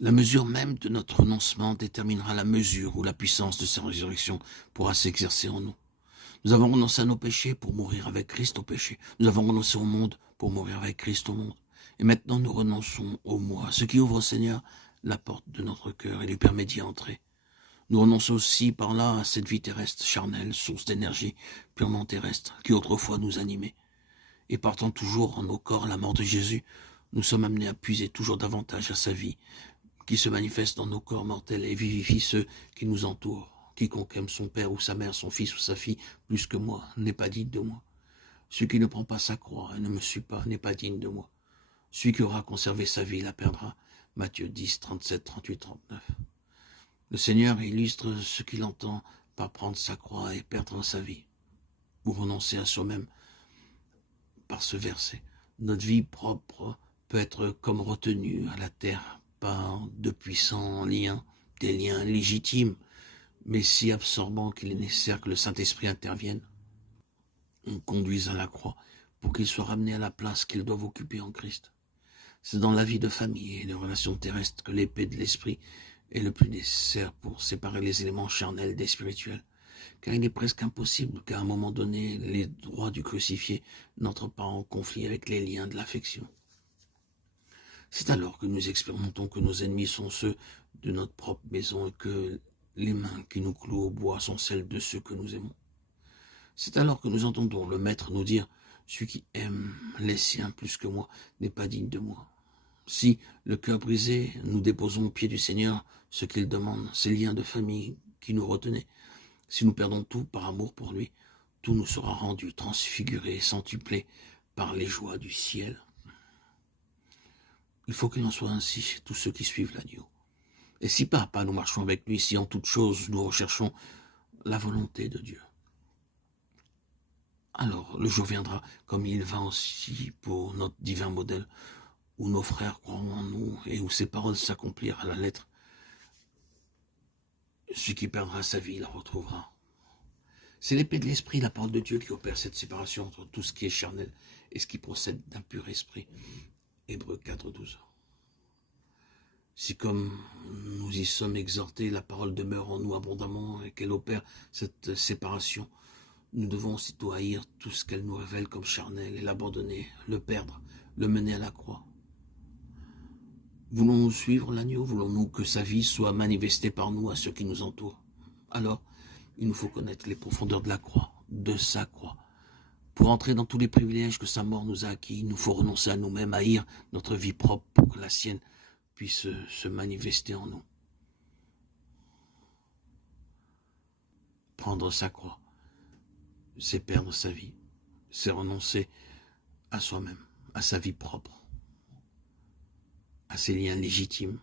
La mesure même de notre renoncement déterminera la mesure où la puissance de sa résurrection pourra s'exercer en nous. Nous avons renoncé à nos péchés pour mourir avec Christ au péché. Nous avons renoncé au monde pour mourir avec Christ au monde. Et maintenant nous renonçons au moi, ce qui ouvre au Seigneur la porte de notre cœur et lui permet d'y entrer. Nous renonçons aussi par là à cette vie terrestre charnelle, source d'énergie purement terrestre, qui autrefois nous animait. Et partant toujours en nos corps la mort de Jésus, nous sommes amenés à puiser toujours davantage à sa vie, qui se manifeste dans nos corps mortels et vivifie ceux qui nous entourent. Quiconque aime son père ou sa mère, son fils ou sa fille, plus que moi, n'est pas digne de moi. Celui qui ne prend pas sa croix et ne me suit pas n'est pas digne de moi. Celui qui aura conservé sa vie la perdra. Matthieu 10, 37, 38, 39. Le Seigneur illustre ce qu'il entend par prendre sa croix et perdre sa vie, ou renoncer à soi-même par ce verset. Notre vie propre peut être comme retenue à la terre par de puissants liens, des liens légitimes, mais si absorbants qu'il est nécessaire que le Saint-Esprit intervienne, on conduise à la croix pour qu'il soit ramené à la place qu'ils doivent occuper en Christ. C'est dans la vie de famille et de relations terrestres que l'épée de l'esprit est le plus nécessaire pour séparer les éléments charnels des spirituels, car il est presque impossible qu'à un moment donné, les droits du crucifié n'entrent pas en conflit avec les liens de l'affection. C'est alors que nous expérimentons que nos ennemis sont ceux de notre propre maison et que les mains qui nous clouent au bois sont celles de ceux que nous aimons. C'est alors que nous entendons le Maître nous dire « Celui qui aime les siens plus que moi n'est pas digne de moi ». Si, le cœur brisé, nous déposons au pied du Seigneur ce qu'il demande, ces liens de famille qui nous retenaient. Si nous perdons tout par amour pour lui, tout nous sera rendu, transfiguré, centuplé par les joies du ciel. Il faut qu'il en soit ainsi chez tous ceux qui suivent l'agneau. Et si pas à pas nous marchons avec lui, si en toute chose nous recherchons la volonté de Dieu, alors le jour viendra, comme il va aussi pour notre divin modèle, où nos frères croiront en nous et où ces paroles s'accompliront à la lettre. Celui qui perdra sa vie la retrouvera. C'est l'épée de l'esprit, la parole de Dieu, qui opère cette séparation entre tout ce qui est charnel et ce qui procède d'un pur esprit. Hébreux 4, 12. Si comme nous y sommes exhortés, la parole demeure en nous abondamment et qu'elle opère cette séparation, nous devons aussitôt haïr tout ce qu'elle nous révèle comme charnel et l'abandonner, le perdre, le mener à la croix. Voulons-nous suivre l'agneau? Voulons-nous que sa vie soit manifestée par nous à ceux qui nous entourent? Alors, il nous faut connaître les profondeurs de la croix, de sa croix. Pour entrer dans tous les privilèges que sa mort nous a acquis, il nous faut renoncer à nous-mêmes, haïr notre vie propre pour que la sienne puisse se manifester en nous. Prendre sa croix, c'est perdre sa vie, c'est renoncer à soi-même, à sa vie propre, à ses liens légitimes,